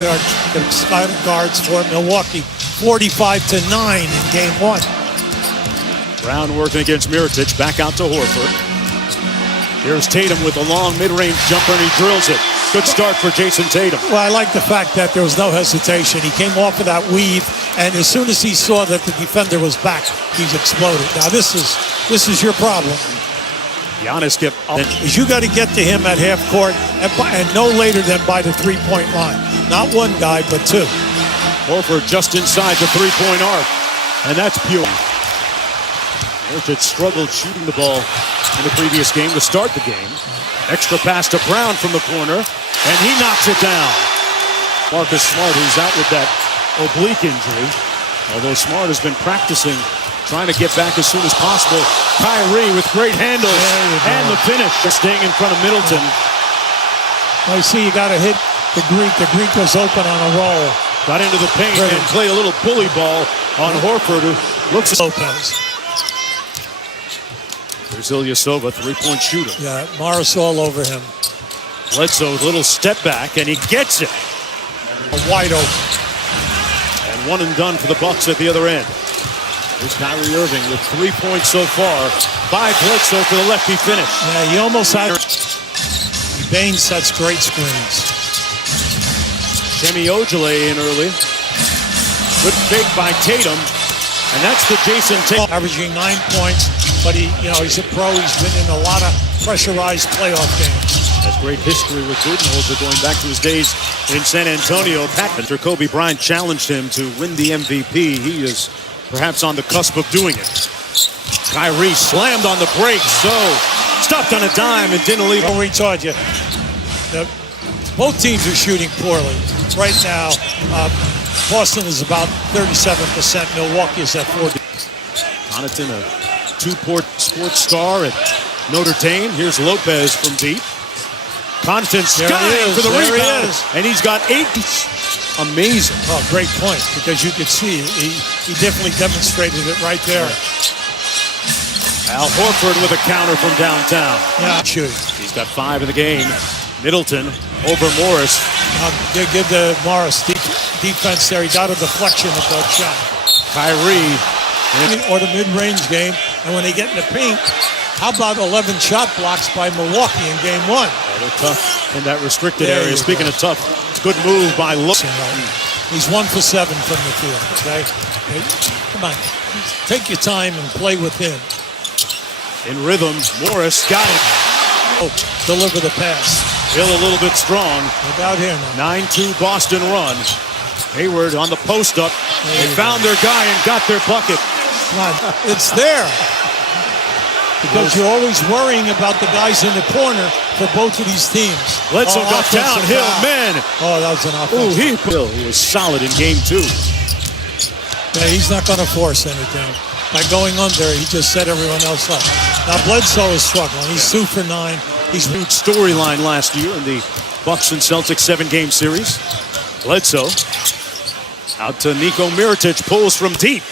Guards for Milwaukee, 45-9 in game one. Brown working against Mirotic, back out to Horford. Here's Tatum with a long mid-range jumper, and he drills it. Good start for Jason Tatum. Well, I like the fact that there was no hesitation. He came off of that weave, and as soon as he saw that the defender was back, he's exploded. Now, this is your problem. Giannis kept up. You got to get to him at half court and no later than by the three-point line. Not one guy, but two. Horford just inside the three-point arc, and that's pure. Mirotic struggled shooting the ball in the previous game to start the game. Extra pass to Brown from the corner, and he knocks it down. Marcus Smart, who's out with that oblique injury, although Smart has been practicing, trying to get back as soon as possible. Kyrie with great handles, and the finish. Staying in front of Middleton. Well, you see, you got to hit the Greek. The Greek was open on a roll. Got into the paint and play a little bully ball on Horford, who looks at Lopez. There's Ilyasova, three-point shooter. Yeah, Morris all over him. Bledsoe, little step back, and he gets it. Wide open. And one and done for the Bucks at the other end. Here's Kyrie Irving with 3 points so far. By Bledsoe for the lefty finish. Yeah, he almost had. Bain sets great screens. Semi Ojeleye in early. Good fake by Tatum. And that's the Jason Tatum. Averaging 9 points, but he's a pro. He's been in a lot of pressurized playoff games. Has great history with Budenholzer going back to his days in San Antonio. After Kobe Bryant challenged him to win the MVP, he is perhaps on the cusp of doing it. Kyrie slammed on the break, so stopped on a dime and didn't leave. I'll retard you. Both teams are shooting poorly. Right now, Boston is about 37%. Milwaukee is at 40%. Connaughton, a two-port sports star at Notre Dame. Here's Lopez from deep. Connaughton skying for the rebound, and he's got 8. Amazing. Oh, great point, because you could see he definitely demonstrated it right there. Al Horford with a counter from downtown. Yeah, shoot. He's got 5 in the game. Middleton over Morris. They give the Morris defense there. He got a deflection of that shot. Kyrie. Or the mid-range game, and when they get in the paint, how about 11 shot blocks by Milwaukee in game one? Yeah, they're tough in that restricted area. Speaking of tough, good move by Lopez. He's 1 for 7 from the field, okay? Come on. Take your time and play with him. In rhythm, Morris got it. Oh, deliver the pass. Hill a little bit strong. Without him. 9-2 Boston run. Hayward on the post-up. They found their guy and got their bucket. Come on. It's there. Because you're always worrying about the guys in the corner for both of these teams. Bledsoe got downhill, man. Oh, that was an offensive. He was solid in game 2. Yeah, he's not going to force anything. By going under, he just set everyone else up. Now, Bledsoe is struggling. He's 2 for 9. He's a huge storyline last year in the Bucks and Celtics 7-game series. Bledsoe out to Niko Mirotic, pulls from deep.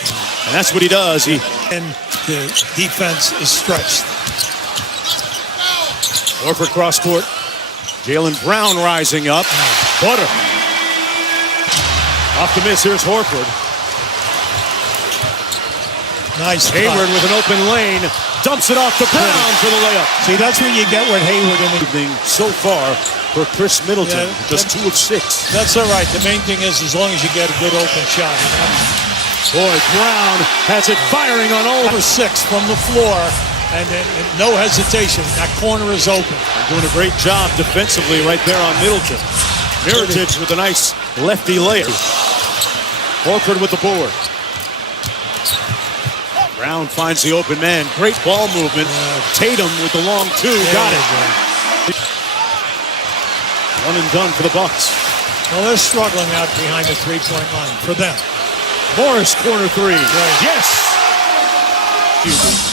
And that's what he does. And the defense is stretched. Horford cross court. Jaylen Brown rising up. Butter. Off the miss. Here's Horford. Nice. Hayward with an open lane. Dumps it off to Brown for the layup. See, that's what you get with Hayward in the evening so far for Chris Middleton. Just 2 of 6. That's all right. The main thing is as long as you get a good open shot. Boy, Brown has it firing on all. Over 6 from the floor, and no hesitation. That corner is open. And doing a great job defensively right there on Middleton. Mirotic with a nice lefty layup. Horford with the board. Brown finds the open man. Great ball movement. Tatum with the long 2. Got it. 1 and done for the Bucks. Well, they're struggling out behind the three-point line for them. Morris, corner 3. Right. Yes!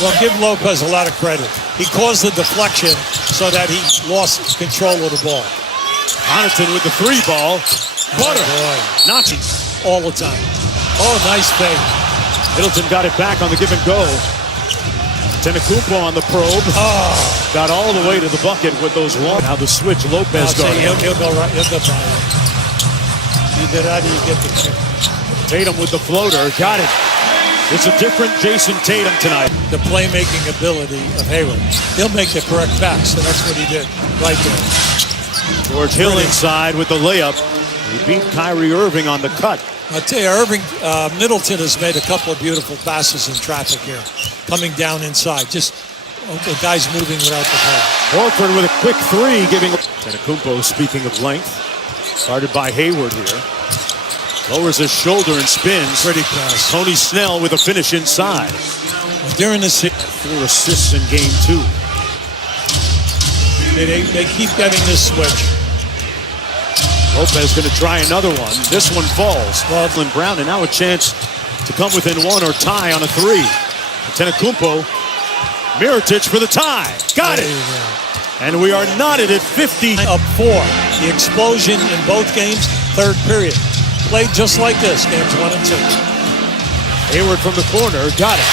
Well, give Lopez a lot of credit. He caused the deflection so that he lost control of the ball. Connaughton with the 3 ball. Butter. Nachi. All the time. Oh, nice fake. Middleton got it back on the give and go. Antetokounmpo on the probe. Oh. Got all the way to the bucket with those long. Now the switch, Lopez got. He'll go right. He'll go by. you did, how do you get the chip? Tatum with the floater. Got it. It's a different Jason Tatum tonight. The playmaking ability of Hayward. He'll make the correct pass, so that's what he did right there. George Hill inside with the layup. He beat Kyrie Irving on the cut. I'll tell you, Middleton has made a couple of beautiful passes in traffic here. Coming down inside. Just the guy's moving without the ball. Horford with a quick three, giving Antetokounmpo, speaking of length. Guarded by Hayward here. Lowers his shoulder and spins. Pretty pass. Tony Snell with a finish inside. During the 4 assists in game 2. They keep getting this switch. Lopez going to try another one. This one falls. Baldwin Brown, and now a chance to come within 1 or tie on a 3. Antetokounmpo, Mirotic for the tie. Got it. And we are knotted at 50. Up 4. The explosion in both games, third period. Played just like this, games 1 and 2. Hayward from the corner, got it.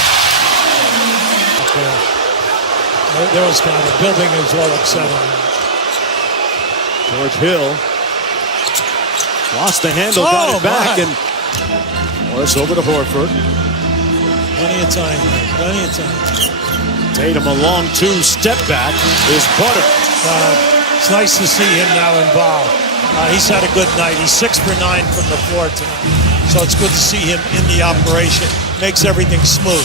There was kind of the building is well upset on that. George Hill lost the handle, got it back, and Morris over to Horford. Plenty of time, plenty of time. Tatum a long 2 step back is butter. It's nice to see him now involved. He's had a good night. He's 6 for 9 from the floor tonight. So it's good to see him in the operation. Makes everything smooth.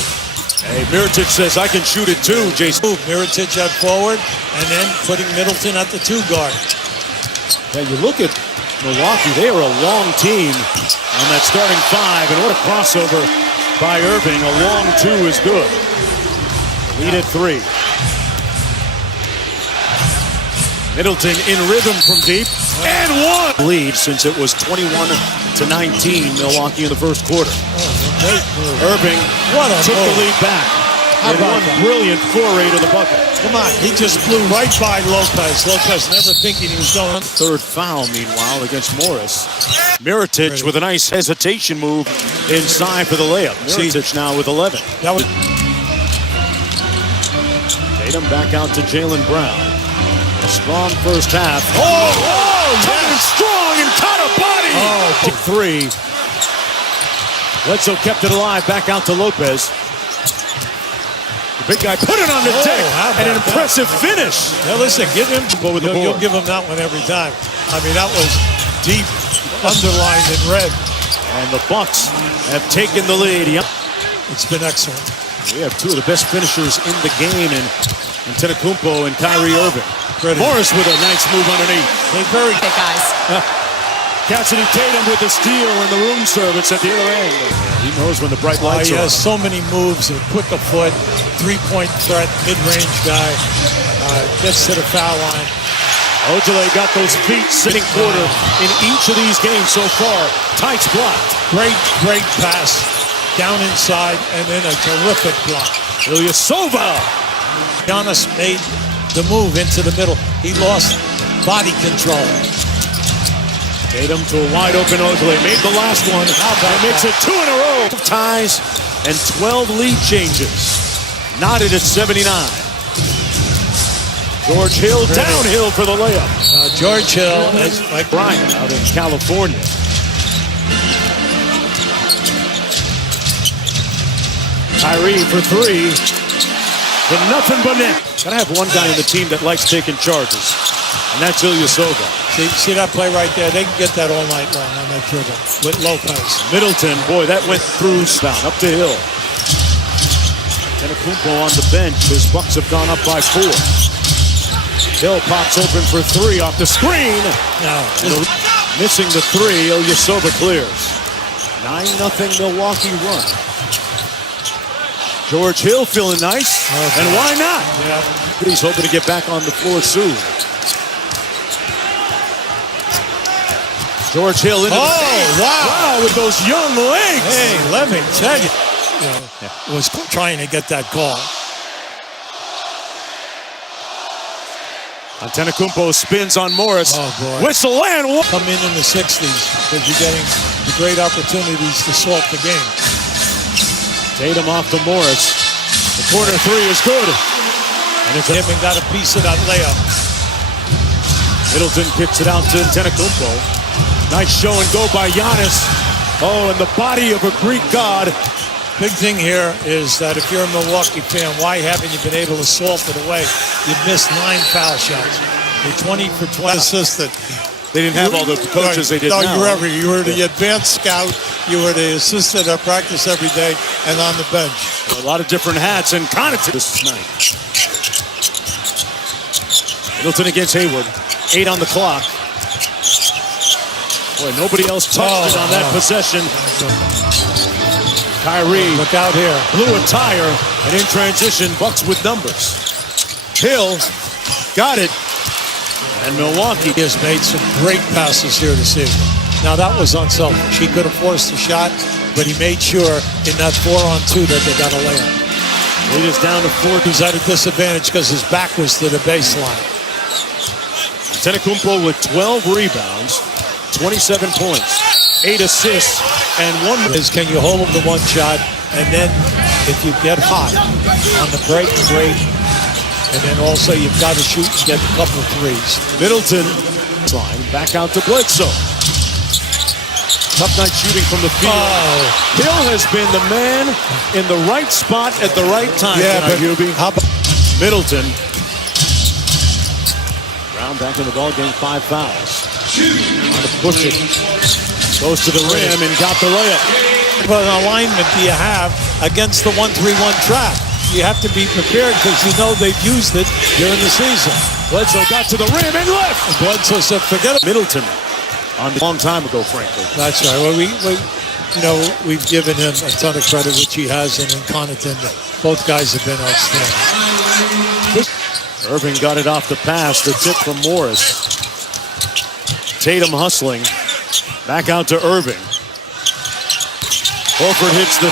Hey, Mirotic says, I can shoot it too, Jason. Mirotic at forward, and then putting Middleton at the 2 guard. Yeah, you look at Milwaukee, they are a long team on that starting 5, and what a crossover by Irving. A long 2 is good. Lead at 3. Middleton in rhythm from deep, and 1! Lead since it was 21-19, Milwaukee in the first quarter. Irving took the lead back. How about one that? Brilliant foray to the bucket. Come on, he just flew right by Lopez. Lopez never thinking he was going. Third foul, meanwhile, against Morris. Mirotic with a nice hesitation move inside for the layup. Mirotic now with 11. That was Tatum back out to Jaylen Brown. A strong first half. Tatum strong and caught a body. 3. Bledsoe kept it alive. Back out to Lopez. The big guy put it on the deck, and an impressive finish. Now listen, give him. You'll give him that one every time. I mean, that was deep, underlined in red. And the Bucks have taken the lead. It's been excellent. We have 2 of the best finishers in the game in Antetokounmpo and Kyrie Irving. Morris with a nice move underneath. They very good guys. Cassidy Tatum with the steal and the room service at the other end. He knows when the bright lights he are. has so many moves, a quick a foot, 3-point threat, mid-range guy, gets to the foul line. Ojale got those feet sitting quarter in each of these games so far. Tights blocked. Great pass down inside, and then a terrific block. Ilyasova. Giannis made the move into the middle. He lost body control. Tatum to a wide open Ojale. Made the last one. And makes it 2 in a row. Ties and 12 lead changes. Knotted at 79. George Hill downhill for the layup. George Hill is like Bryant out in California. Kyrie for 3. But nothing but net. Gotta have one guy in the team that likes taking charges. And that's Ilyasova. See that play right there? They can get that all night long on that dribble with Lopez. Middleton, boy, that went through Spout, up to Hill. Antetokounmpo on the bench. His Bucks have gone up by 4. Hill pops open for 3 off the screen. Missing the 3, Ilyasova clears. 9-0 Milwaukee run. George Hill feeling nice, and why not? Yeah. He's hoping to get back on the floor soon. George Hill into wow, with those young legs. Hey, let me tell you, was trying to get that call. Antetokounmpo spins on Morris. Oh, boy. Whistle and one. Come in the 60s because you're getting the great opportunities to salt the game. Tatum off to Morris. The corner 3 is good. And it's him and got a piece of that layup. Middleton kicks it out to Antetokounmpo. Nice show and go by Giannis. Oh, and the body of a Greek god. Big thing here is that if you're a Milwaukee fan, why haven't you been able to salt it away? You've missed 9 foul shots. You're 20 for 20. Assistant. They didn't have all the coaches they did now. You were the advanced scout. You were the assistant at practice every day and on the bench. A lot of different hats and Connaughton this night. Middleton against Hayward. 8 on the clock. Boy, nobody else touched it on that possession. Kyrie, look out here. Blew a tire, and in transition, Bucks with numbers. Hill got it, and Milwaukee has made some great passes here this evening. Now that was unselfish. He could have forced a shot, but he made sure in that 4-on-2 that they got a layup. Lead is down to 4. He's at a disadvantage because his back was to the baseline. Antetokounmpo with 12 rebounds, 27 points, 8 assists, and 1 is can you hold him to one shot, and then if you get hot on the break, great, and then also you've got to shoot and get a couple of threes. Middleton line back out to Bledsoe. Tough night shooting from the field. Oh. Hill has been the man in the right spot at the right time tonight, Hubie. How about Middleton. Brown back in the ball game, 5 fouls. On to push it. Goes to the rim and got the layup. what alignment do you have against the 1-3-1 trap? You have to be prepared because you know they've used it during the season. Bledsoe got to the rim and left. Bledsoe said, forget it. Middleton on a long time ago, frankly. That's right. Well, we've given him a ton of credit, which he has, and in Connaughton, both guys have been outstanding. Irving got it off the pass, the tip from Morris. Tatum hustling. Back out to Irving. Horford hits the